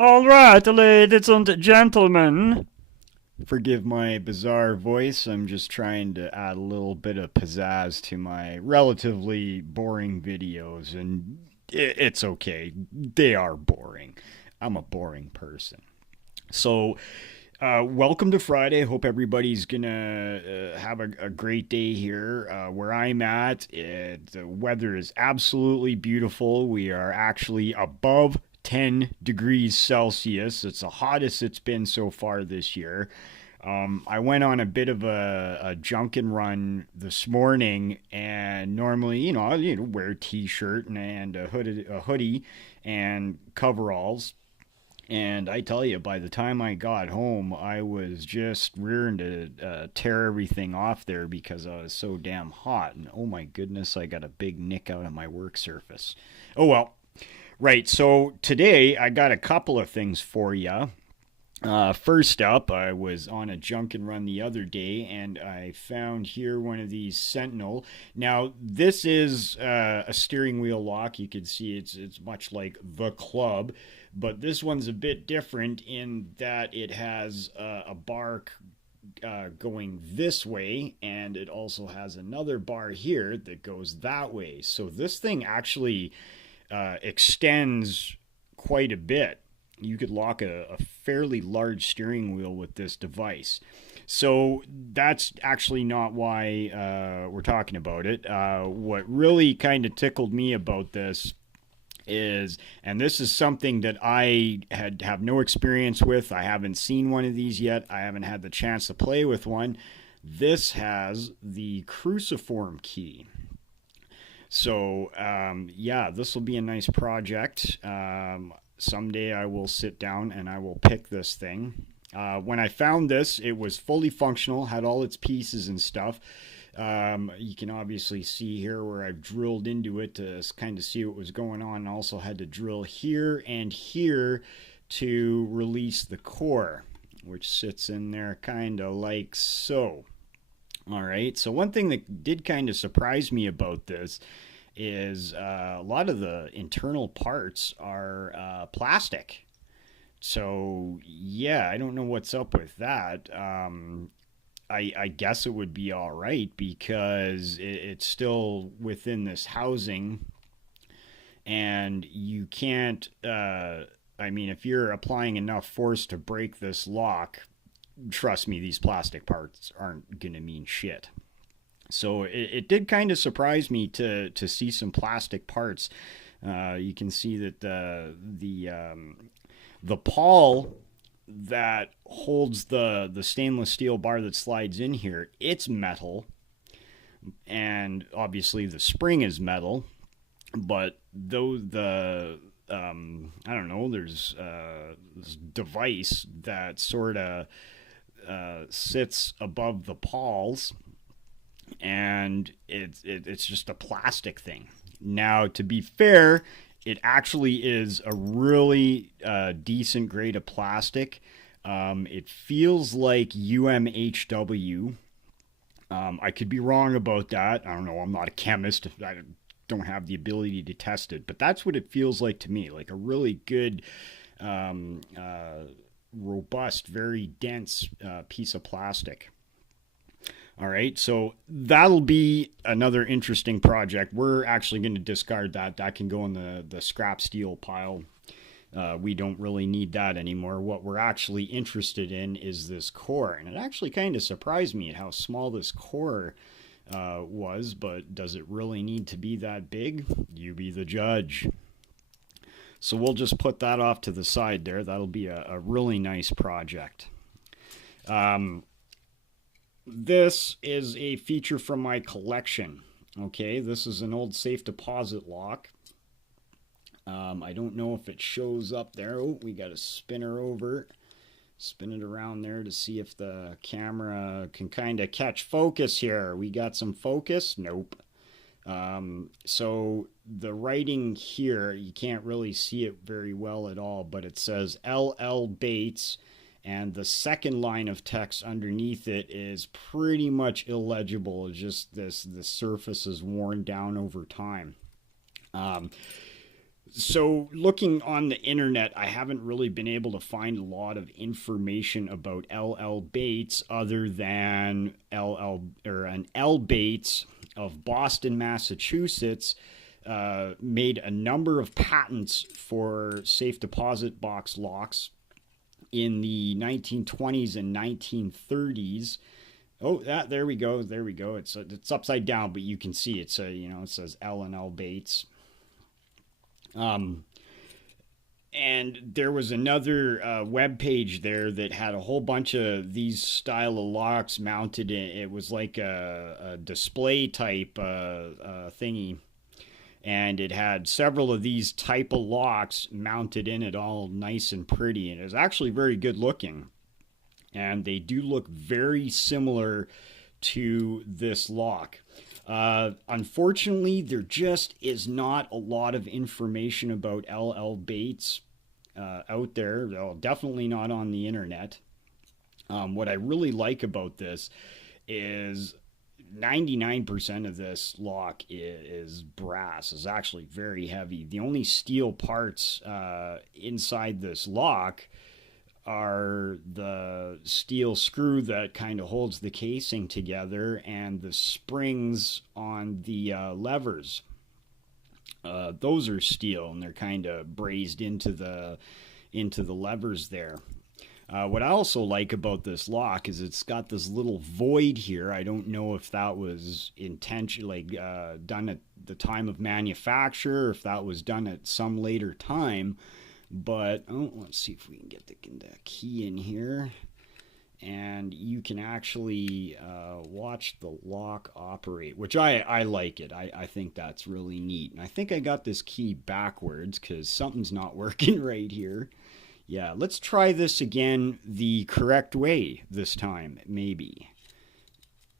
All right, ladies and gentlemen. Forgive my bizarre voice. I'm just trying to add a little bit of pizzazz to my relatively boring videos, and it's okay. They are boring. I'm a boring person. So, welcome to Friday. Hope everybody's gonna have a great day here. Where I'm at, the weather is absolutely beautiful. We are actually above 10 degrees Celsius. It's the hottest it's been so far this year. I went on a bit of a Junkin run this morning, and normally, I wear a t-shirt and a hoodie and coveralls. And I tell you, by the time I got home, I was just rearing to tear everything off there because I was so damn hot. And oh my goodness, I got a big nick out of my work surface. Oh well. Right, so today I got a couple of things for you. First up, I was on a Junkin run the other day, and I found here one of these Sentinel. Now, this is a steering wheel lock. You can see it's much like the Club, but this one's a bit different in that it has a bar going this way, and it also has another bar here that goes that way. So this thing actually extends quite a bit. You could lock a fairly large steering wheel with this device. So that's actually not why we're talking about it. What really kind of tickled me about this is, and this is something that I have no experience with. I haven't seen one of these yet. I haven't had the chance to play with one. This has the Cruciform key. So, yeah, this will be a nice project. Someday I will sit down and I will pick this thing. When I found this, it was fully functional, had all its pieces and stuff. You can obviously see here where I've drilled into it to kind of see what was going on. I also had to drill here and here to release the core, which sits in there kind of like so. All right, so one thing that did kind of surprise me about this is a lot of the internal parts are plastic. So, yeah, I don't know what's up with that. I guess it would be all right because it's still within this housing, and you can't. I mean, if you're applying enough force to break this lock, trust me, these plastic parts aren't going to mean shit. So it did kind of surprise me to see some plastic parts. You can see that the pawl that holds the stainless steel bar that slides in here, it's metal, and obviously the spring is metal. But though I don't know, there's this device that sort of sits above the pawls, and it's just a plastic thing. Now, to be fair, it actually is a really decent grade of plastic. It feels like UMHW. I could be wrong about that. I don't know. I'm not a chemist. I don't have the ability to test it, but that's what it feels like to me. Like a really good, robust, very dense piece of plastic. All right, so that'll be another interesting project. We're actually going to discard that. That can go in the scrap steel pile. We don't really need that anymore. What we're actually interested in is this core. And it actually kind of surprised me at how small this core was, but does it really need to be that big? You be the judge. So we'll just put that off to the side there. That'll be a really nice project. This is a feature from my collection. Okay, this is an old safe deposit lock. I don't know if it shows up there. Oh, we got to spin her over. Spin it around there to see if the camera can kind of catch focus here. We got some focus? Nope. So the writing here, you can't really see it very well at all, but it says LL Bates, and the second line of text underneath it is pretty much illegible. It's just the surface is worn down over time. So, looking on the internet, I haven't really been able to find a lot of information about L.L. Bates other than L.L. or an L. Bates of Boston, Massachusetts, made a number of patents for safe deposit box locks in the 1920s and 1930s. Oh, there we go. There we go. It's upside down, but you can see it's it says L and L Bates. Um, and there was another web page there that had a whole bunch of these style of locks mounted in. It was like a display type thingy, and it had several of these type of locks mounted in it, all nice and pretty, and it was actually very good looking. And they do look very similar to this lock. Unfortunately, there just is not a lot of information about LL Bates out there. Well, definitely not on the internet. What I really like about this is 99% of this lock is brass. Is actually very heavy. The only steel parts inside this lock are the steel screw that kind of holds the casing together and the springs on the levers. Those are steel and they're kind of brazed into the levers there. What I also like about this lock is it's got this little void here. I don't know if that was intentionally done at the time of manufacture, or if that was done at some later time. But let's see if we can get the key in here, and you can actually watch the lock operate, which I like it. I think that's really neat. And I think I got this key backwards because something's not working right here. Yeah, let's try this again the correct way this time, maybe.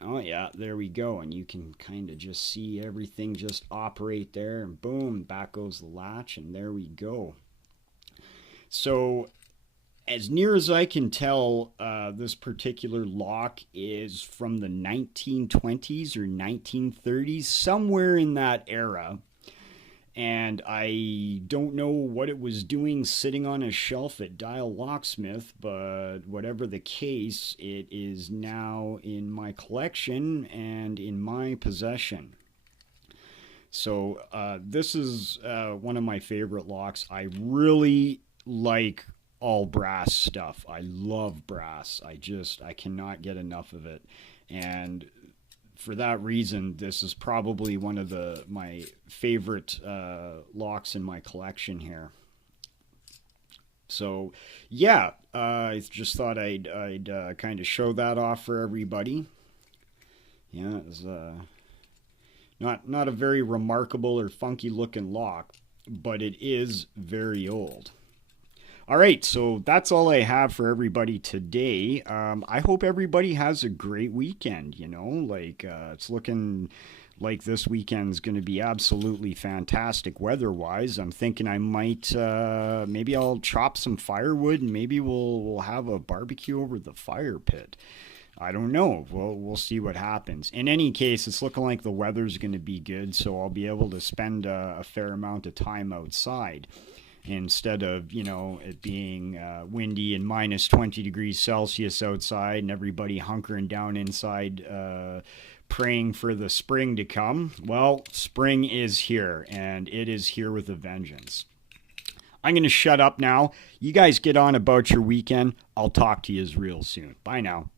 Oh yeah, there we go. And you can kind of just see everything just operate there, and boom, back goes the latch, and there we go. So, as near as I can tell, this particular lock is from the 1920s or 1930s, somewhere in that era. And I don't know what it was doing sitting on a shelf at Dial Locksmith, but whatever the case, it is now in my collection and in my possession. So, this is one of my favorite locks. I really like all brass stuff. I love brass. I cannot get enough of it. And for that reason, this is probably one of my favorite locks in my collection here. So yeah, I just thought I'd kind of show that off for everybody. Yeah, it's not a very remarkable or funky looking lock, but it is very old. All right, so that's all I have for everybody today. I hope everybody has a great weekend. It's looking like this weekend's going to be absolutely fantastic weather-wise. I'm thinking I might, maybe I'll chop some firewood and maybe we'll have a barbecue over the fire pit. I don't know. We'll see what happens. In any case, it's looking like the weather's going to be good, so I'll be able to spend a fair amount of time outside, instead of it being windy and minus 20 degrees Celsius outside and everybody hunkering down inside praying for the spring to come. Well, spring is here, and it is here with a vengeance. I'm going to shut up now. You guys get on about your weekend. I'll talk to you real soon. Bye now.